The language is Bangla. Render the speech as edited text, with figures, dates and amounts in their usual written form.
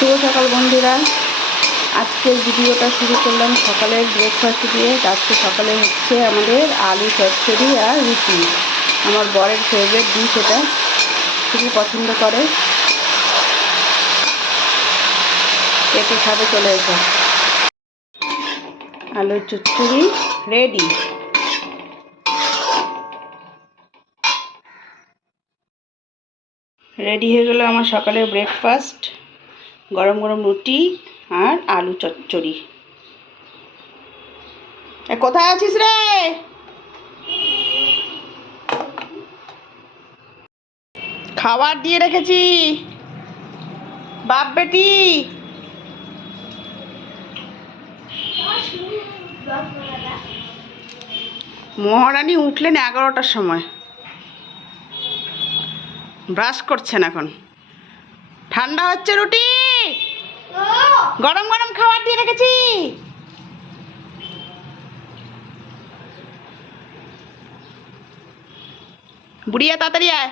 শুভ সকাল বন্ধুরা। আজকের ভিডিওটা শুরু করলাম সকালের ব্রেকফাস্ট দিয়ে। আজকে সকালে হচ্ছে আমাদের আলু চচ্চড়ি আর রুটি। আমার বরের ফেভারিট ডিশ, এটা খুবই পছন্দ করে। পেটে খাবে চলে এসে। আলুর চচ্চড়ি রেডি। রেডি হয়ে গেল আমার সকালের ব্রেকফাস্ট। গরম গরম রুটি আর আলু চচ্চড়ি। কোথায় আছিস রে? খাবার দিয়ে রেখেছি বাপ বেটি। মহারানী উঠলেন 11টার সময়, ব্রাশ করছেন এখন। ঠান্ডা হচ্ছে রুটি, গরম গরম খাবার দিয়ে রেখেছি। বুড়িয়া তাড়াতাড়ি আয়।